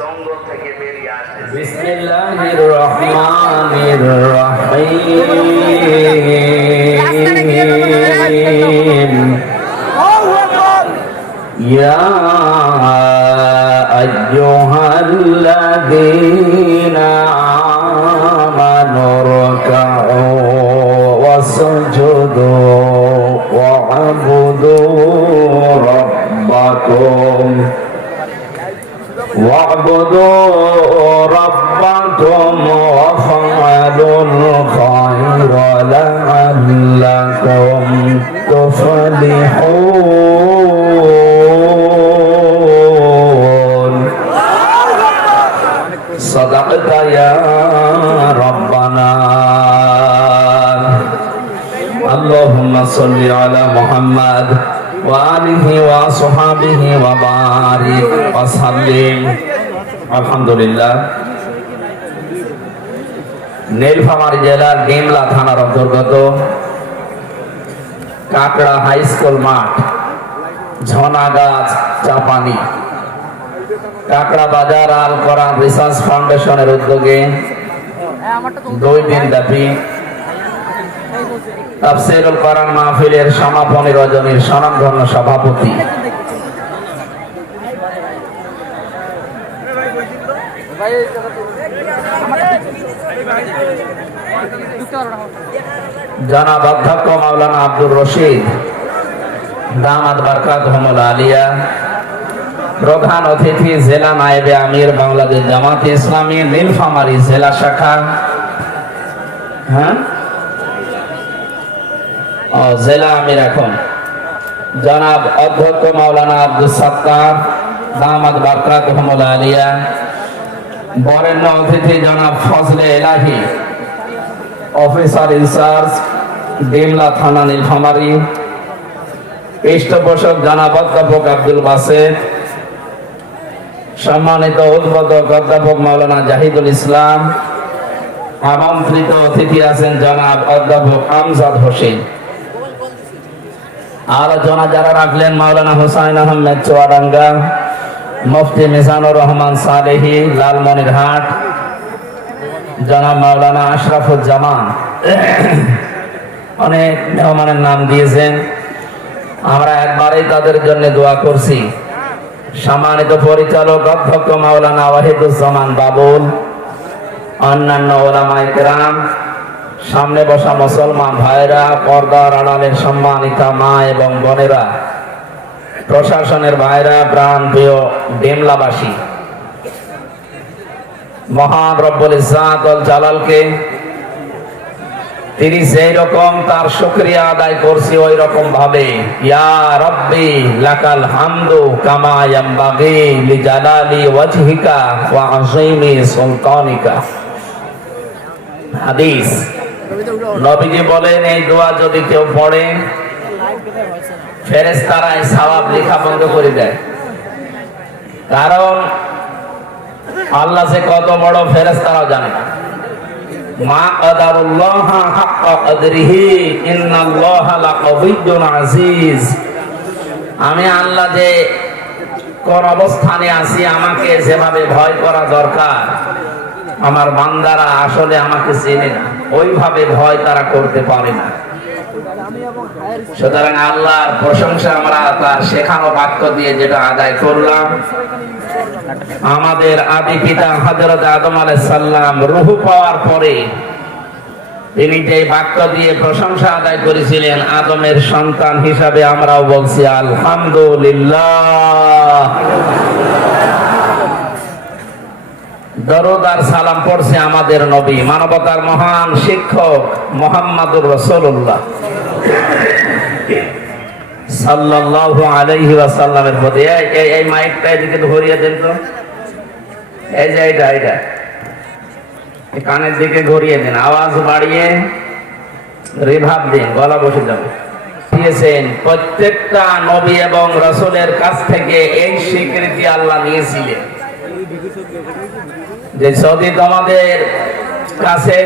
জঙ্গল থেকে বেরিয়ে আসে। বিসমিল্লাহির রহমানির রহিম। ইয়া আইয়ুহাল্লাযীনা আমানু রকাউ ওয়াসজুদু ওয়া'বুদু রাব্বাকুম وافعلوا الخير لعلكم تفلحون صدقت يا ربنا اللهم صل على محمد وآله وصحبه وبارك وسلم। আলহামদুলিল্লাহ। নীলফামারী জেলার ডিমলা থানার অন্তর্গত কাকড়া হাই স্কুল মাঠ, ঝনাগাছ, চাপানি, কাকড়া বাজার আল কোরআন রিসার্চ ফাউন্ডেশনের উদ্যোগে 2 দিন ব্যাপী তাফসীরুল কোরআন মাহফিলের সমাপনী রজনীর স্বনামধন্য সভাপতি জনাব অধ্যক্ষ মাওলানা আব্দুর রশিদ দামাত বারকাতুহুল আলিয়া, প্রধান অতিথি জেলা নায়েবে আমির বাংলাদেশ জামাতে ইসলামী নীলফামারী জেলা শাখা, জেলা আমির এখন জনাব অধ্যক্ষ মাওলানা আব্দুল সাত্তার দামাত বারকাতুহুল আলিয়া, বরেণ্য অতিথি জনাব ফজলে ইলাহি অফিসার ইনচার্জ ডিমলা থানা নীলফামারী, পৃষ্ঠপোষক জনাব অধ্যাপক আব্দুল বাসেত, সম্মানিত উদ্বোধক অধ্যাপক মাওলানা জাহিদুল ইসলাম, আমন্ত্রিত অতিথি আছেন জনাব অধ্যাপক আমজাদ হোসেন। আলোচনা যারা রাখলেন মাওলানা হুসাইন আহমেদ চুয়াডাঙ্গা, মুফতি মিজানুর রহমান সালেহি লালমনিরহাট, জনাব মাওলানা আশরাফুজ্জামান, অনেক মেহমানের নাম দিয়েছেন, আমরা একবারেই তাদের জন্য দোয়া করছি। সম্মানিত পরিচালক অধ্যক্ষ মাওলানা ওয়াহিদুজ্জামান বাবুল, অন্যান্য ওলামায়ে কেরাম, সামনে বসা মুসলমান ভাইরা, পর্দার আড়ালের সম্মানিতা মা এবং বোনেরা, প্রশাসনের ভাইরা, প্রাণ প্রিয় ডিমলাবাসী, মহান রব্বুল ইজ্জাত ওয়াল জালালকে তিনি যেই রকম তার শুকরিয়া আদায় করছি ওই রকম ভাবে ইয়া রব্বি লাকাল হামদু কামা ইয়ামবাগি লিজালালি ওয়াজহিকা ওয়া আযীমি সুলতানিকা। হাদিস নবীজি বলেন এই দোয়া যদি কেউ পড়ে ফেরেশতারা এই সওয়াব লেখা বন্ধ করে দেয়, কারণ আল্লাহ যে কত বড় ফেরেশতারাও জানে না। মা কাদারুল্লাহ হাক্কা কদরিহি ইন্নাল্লাহা লাকাবিয়্যুন আজিজ। আমি আল্লাহ যে কোন অবস্থানে আছি আমাকে যেভাবে ভয় করা দরকার আমার বান্দারা আসলে আমাকে চেনে না, ওইভাবে ভয় তারা করতে পারে না। সুতরাং আল্লাহর প্রশংসা আমরা তার শেখানো বাক্য দিয়ে যেটা আদায় করলাম, আমাদের আদি পিতা হযরত আদম আলাইহিস সালাম রূহ পাওয়ার পরে তিনি যে বাক্য দিয়ে প্রশংসা আদায় করেছিলেন, আদমের সন্তান হিসাবে আমরাও বলছি আলহামদুলিল্লাহ। দরুদ আর সালাম পড়ছে আমাদের নবী, মানবতার মহান শিক্ষক মুহাম্মদুর রাসূলুল্লাহ সাল্লাল্লাহু আলাইহি ওয়াসাল্লামের প্রতি। এই মাইকটা এদিকে ধরিয়ে দেন তো, এই যে এটা কানের দিকে ঘুরিয়ে দেন, আওয়াজ বাড়িয়ে রিভাব দিন, গলা বসে যাবে। দিয়েছেন প্রত্যেকটা নবী এবং রাসূলের কাছ থেকে এই স্বীকৃতি আল্লাহ নিয়েছিলেন যে যদি তোমাদের কাছে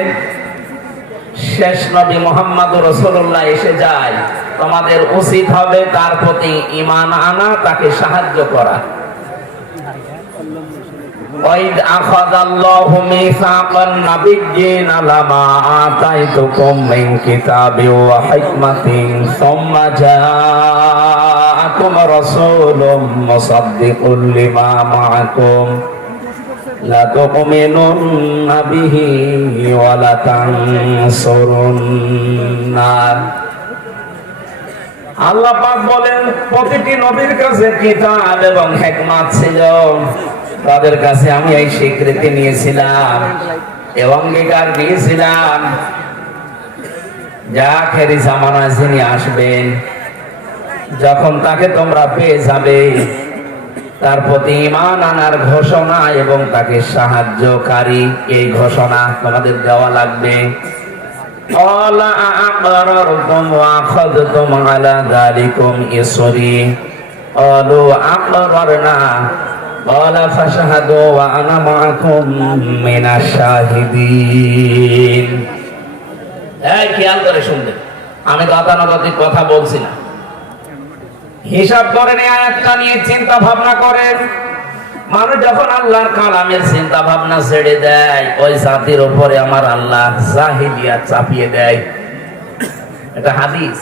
শেষ নবী মুহাম্মদুর রাসূলুল্লাহ এসে যায় তোমাদের উচিত হবে তার প্রতি ঈমান আনা, তাকে সাহায্য করা। وَإِذْ أَخَذَ اللَّهُ مِيثَاقَ النَّبِيِّينَ لَمَا آتَيْتُكُم مِّن كِتَابٍ وَحِكْمَةٍ ثُمَّ جَاءَكُمْ رَسُولٌ مُصَدِّقٌ لِّمَا مَعَكُمْ لَتُؤْمِنُنَّ بِهِ وَلَتَنصُرُنَّهُ। আল্লাহ পাক বলেন, প্রতিটি নবীর কাছে কিতাব এবং হিকমত ছিল, তাদের কাছে আমি এই স্বীকৃতি নিয়েছিলাম এবং অঙ্গীকার দিয়েছিলাম, যা আখেরি জামানায় যিনি আসবেন, যখন তাকে তোমরা পেয়ে যাবে, তার প্রতি ঈমান আনার ঘোষণা এবং তাকে সাহায্যকারী, এই ঘোষণা তোমাদের দেওয়া লাগবে। قال أأقررتم وأخذتم على ذلكم إصري قالوا أقررنا قال فاشهدوا وأنا معكم من الشاهدين। এই খেয়াল করে শুনবেন, আমি গতানুগতিক কথা বলছি না, হিসাব করেন, এই আয়াতটা নিয়ে চিন্তা ভাবনা করেন। মানুষ যখন আল্লাহর কালামের চিন্তা ভাবনা ছেড়ে দেয়, ওই জাতির উপরে আমার আল্লাহ জাহিলিয়াত চাপিয়ে দেয়। এটা হাদিস।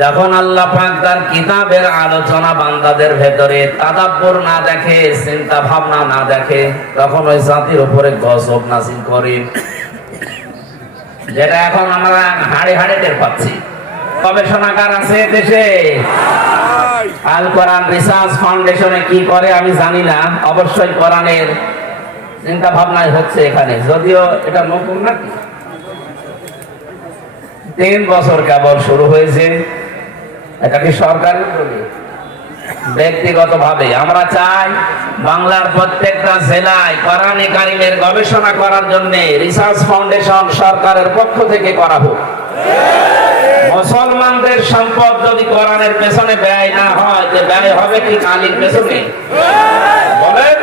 যখন আল্লাহ পাক তার কিতাবের আলোচনা বান্দাদের ভেতরে তাদাব্বুর না দেখে, চিন্তা ভাবনা না দেখে, তখন ওই জাতির উপরে গজব নাযিল করেন, যেটা এখন আমরা হাড়ে হাড়ে টের পাচ্ছি। গবেষণাগার আছে দেশে, আল কোরআন রিসার্চ ফাউন্ডেশনে কি করে আমি জানি না, অবশ্যই কোরআনের চিন্তা ভাবনায় হচ্ছে এখানে, যদিও এটা নতুন নাকি, 3 বছর কেবল শুরু হয়েছে। এটা কি সরকারি উদ্যোগে? ব্যক্তিগতভাবে আমরা চাই বাংলার প্রত্যেকটা জেলায় কোরআনে কারিমের গবেষণা করার জন্য রিসার্চ ফাউন্ডেশন সরকারের পক্ষ থেকে করা হোক। মুসলমানদের সম্পদ যদি কোরআনের পেছনে ব্যয় না হয়, যে ব্যয় হবে কি কালির পেছনে? বলেন,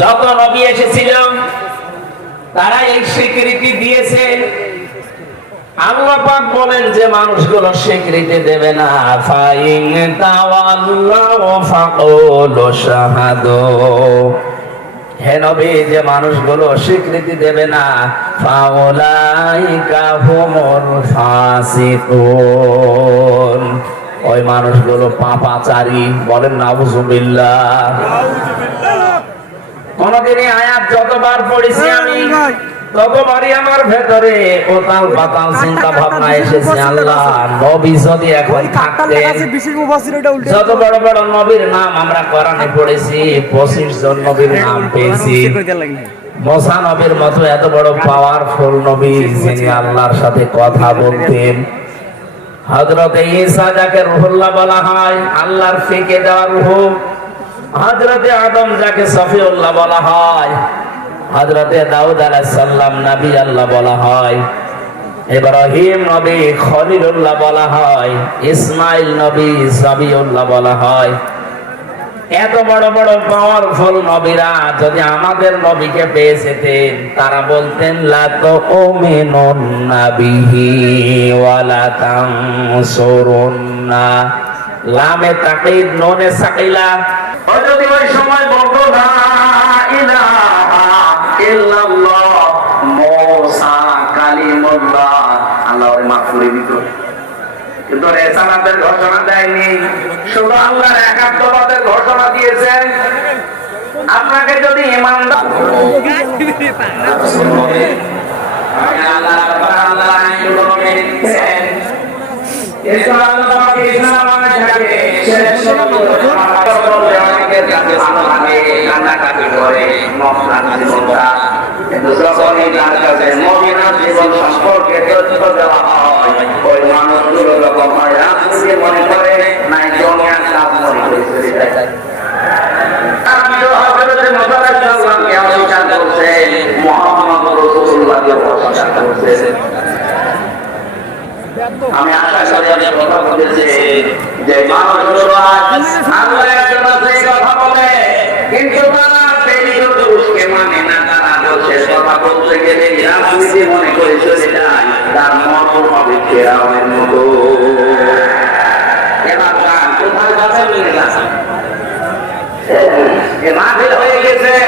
যত নবী এসেছিল তারা এই স্বীকৃতি দিয়েছে। আল্লাহ পাক বলেন যে মানুষগুলো স্বীকৃতি দেবে না, ফাইন তাওয়াল্লাউ ফাকুলু শাহাদু, হে নবী, যে মানুষগুলো স্বীকৃতি দেবে না, ফাউলাইকা হুমুল ফাসিকুন, ওই মানুষগুলো পাপাচারী। বলেন নাউযুবিল্লাহ। কোনদিনই আয়াত যতবার পড়েছি আমি, ততবারই আমার ভেতরে ওতাল পাতাল চিন্তা ভাবনা এসেছে, আল্লাহ নবী যদি এখন থাকতেন, যত বড় বড় নবীর নাম আমরা কোরআনে পড়েছি, 25 জন নবীর নাম পেয়েছি, মুসা নবীর মতো এত বড় পাওয়ারফুল নবী যিনি আল্লাহর সাথে কথা বলতেন, হযরতে ঈসা যাকে রূহুল্লাহ বলা হয়, আল্লাহর ফিকে দেওয়া রূহ, হযরতে আদম যাকে সফিউল্লাহ বলা হয়, হযরতে দাউদ আলাইহিস সালাম নবী আল্লাহ বলা হয়, ইব্রাহিম নবী খলিলুল্লাহ বলা হয়, ইসমাইল নবী সাবিউল্লাহ বলা হয়। এত বড় বড় পাওয়ারফুল নবীরা যদি আমাদের নবীকে পেয়ে যেতেন, তারা বলতেন লা তুমিনুন্না বিহি ওয়া লা তানসুরুন্না, লামে তাকিদ নুনে সাকিলা। ও যদি ওই সময় বলতো না ইলাহা ইল্লাল্লাহ মুসা কালিমুল্লাহ, আল্লাহ ওরে মাফ করে দিত। কিন্তু রেসালাতের ঘোষণা দেয়নি, শুধু আল্লাহর একাত্মবাদের ঘোষণা দিয়েছেন। আপনাকে যদি ইমানদার সম্পর্কে তথ্য দেওয়া হয়, ওই মানুষগুলো রকম হয় রাজনীতি মনে করে নাই, জমিয়ার কাজ মনে করে চলে যায়। আমি তো হযরতে মুসা আলাইহিস সালামকে অস্বীকার করছে, মুহাম্মদ রাসূলুল্লাহকে অস্বীকার করছে। আমি আশা করি আমি কথা বলেছি যে মানুষগুলো আজ আল্লাহর কাছে কথা বলে, কিন্তু তারা তেলিও দুরুসকে মানে না, তারা বলছে কথা বলতে গেলে রাজনীতি মনে করে চলে যায়, তার মন হবে ফেরাউনের মতো। এবার কোথায় যাচ্ছে নিয়ে যাচ্ছে, গেছে।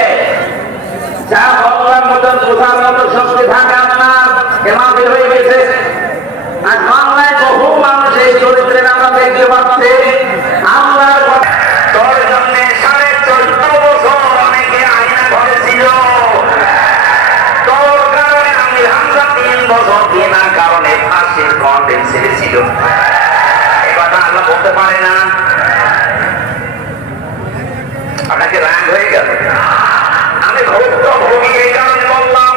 যা বলার মতো বোঝার মতো শক্তি থাকা আপনার হেমাফিল হয়ে গেছে। আর বাংলায় বহু মানুষ এই চরিত্রের আমরা দেখতে পাচ্ছি। আল্লাহর তোর জন্য 14.5 বছর অনেকে আয়না ঘরে ছিল। তোর কারণে আমি হামজা 3 বছর বিনা কারণে ফাঁসির কন্ডেম ছেড়েছিল। এ কথা আল্লাহ বলতে পারে না? আপনাকে রাগ হয়ে গেল? আমি ভুক্তভোগী এই কারণে বললাম।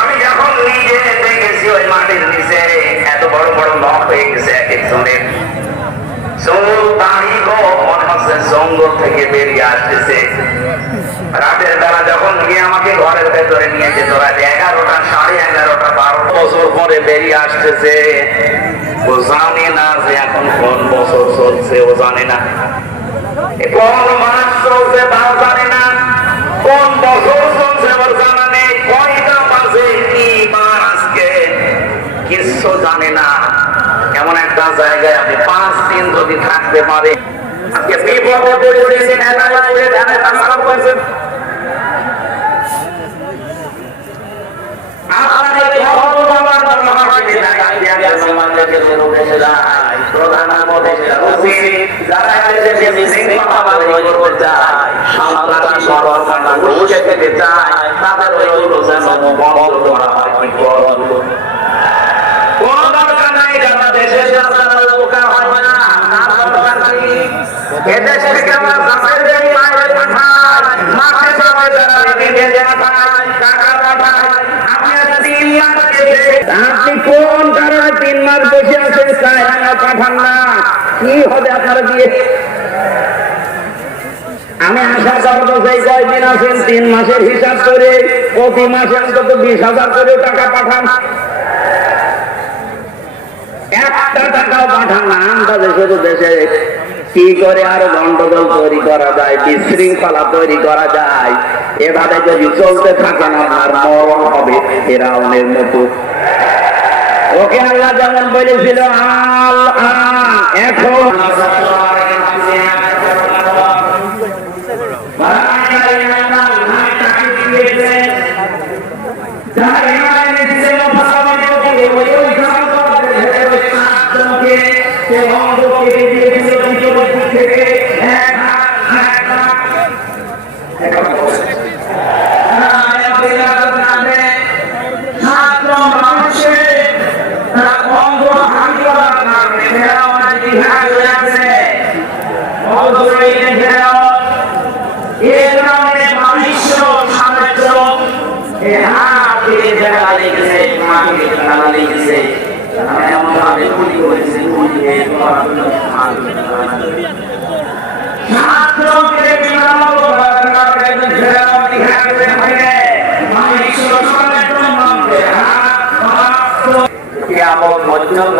আমি যখন নিজে দেখেছি ওই মাটির নিচে এত বড় বড় নখ হয়ে গেছে এক একজনের, চুল দাড়ি মনে হচ্ছে জঙ্গল থেকে বেরিয়ে আসতেছে। রাতের বেলা যখন গিয়ে আমাকে ঘরের ভেতরে নিয়ে যেত, রাত 11টা 11:30 12 বছর পরে বেরিয়ে আসতেছে। ও জানে না যে এখন কোন বছর চলছে, ও জানে না কোন মাস চলছে, তাও জানে না কোন বছর চলছে, ওর জানা নেই কয়টা বাজে কি মাস আজকে, কিছু জানে না। এমন একটা জায়গায় আপনি 5 দিন যদি থাকতে পারে, আজকে বিপদে পড়েছেন, এলাকা করে ধ্যানে খারাপ করেছেন। আপনি কোন কারণে 3 মাস বসে আছেন, পাঠান না? কি হবে আপনারা দিয়ে? আমি আশা করবো সেই কয়দিন আছেন 3 মাসের হিসাব করে প্রতি মাসে অন্তত 20,000 করে টাকা পাঠান। একটা টাকাও পাঠান না। আন্দাজে শুধু দেশে কি করে আরো গন্ডগোল তৈরি করা যায়, বিশৃঙ্খলা তৈরি করা যায়। এভাবে যদি চলতে থাকেন আপনার মরণ হবে ফিরআউনের মতো। ওকে আল্লাহ যেমন বলেছিল এখন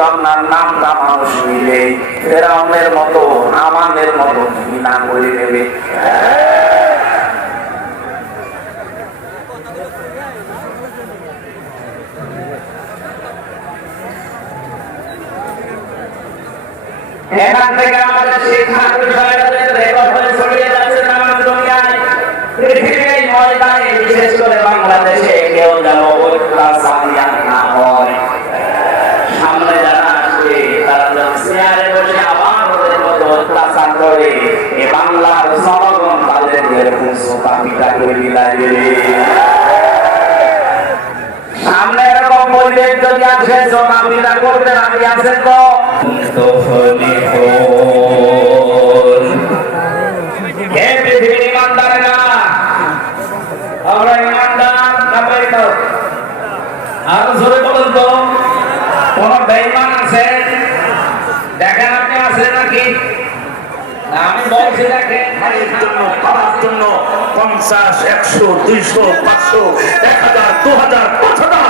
আপনার নামটা মানুষ মিলে ফেরাউনের মতো আমাদের মতো ঘৃণা করে নেবে। এখান থেকে আমাদের শিক্ষার বিষয়টা ছড়িয়ে যাচ্ছে আমার দুনিয়ায়, পৃথিবীর ময়দানে, বিশেষ করে বাংলাদেশে কেউ যেন ওই ক্লাস না হয়। সামনে যারা আসবে তারা যেন চেয়ারে বসে আবার ওদের মতো ক্লাস করে এ বাংলার জনগণ তাদের এরকম সোফা পিঠা করে দিলাইবে। সামনে এরকম পরিবেশ যদি আসে সোফা পিঠা করতে রাজি আছেন তো? পৃথিবীর ইমানদারেরা, আমরা ইমানদার না পাইতো? আরো জোরে বলুন তো, কোন বেঈমান আছে? দেখেন আপনি আছে নাকি? আমি বলছি দেখেন, পাওয়ার জন্য 50, 100, 200, 500, 1000, 2000, 5000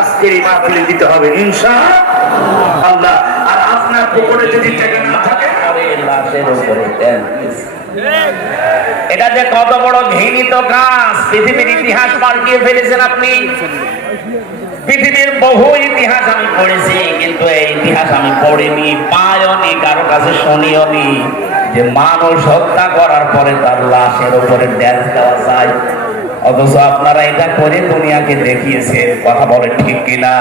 আজকের এই মাহফিলে দিতে হবে ইনশাআল্লাহ। আর আপনার পকেটে যদি টাকা না থাকে এটা যে কত বড় ঘৃণিত কাজ, পৃথিবীর ইতিহাস পাল্টিয়ে ফেলেছেন আপনি। পৃথিবীর বহু ইতিহাস আমি পড়েছি, কিন্তু এই ইতিহাস আমি পড়িনি, পাইনি, কারো কাছে শুনিওনি। যে মানুষ হত্যা করার পরে তার লাশের উপরে ড্যান্স দেওয়া যায়, অথচ আপনারা এটা করে দুনিয়াকে দেখিয়েছেন। কথা বলে ঠিক কিনা?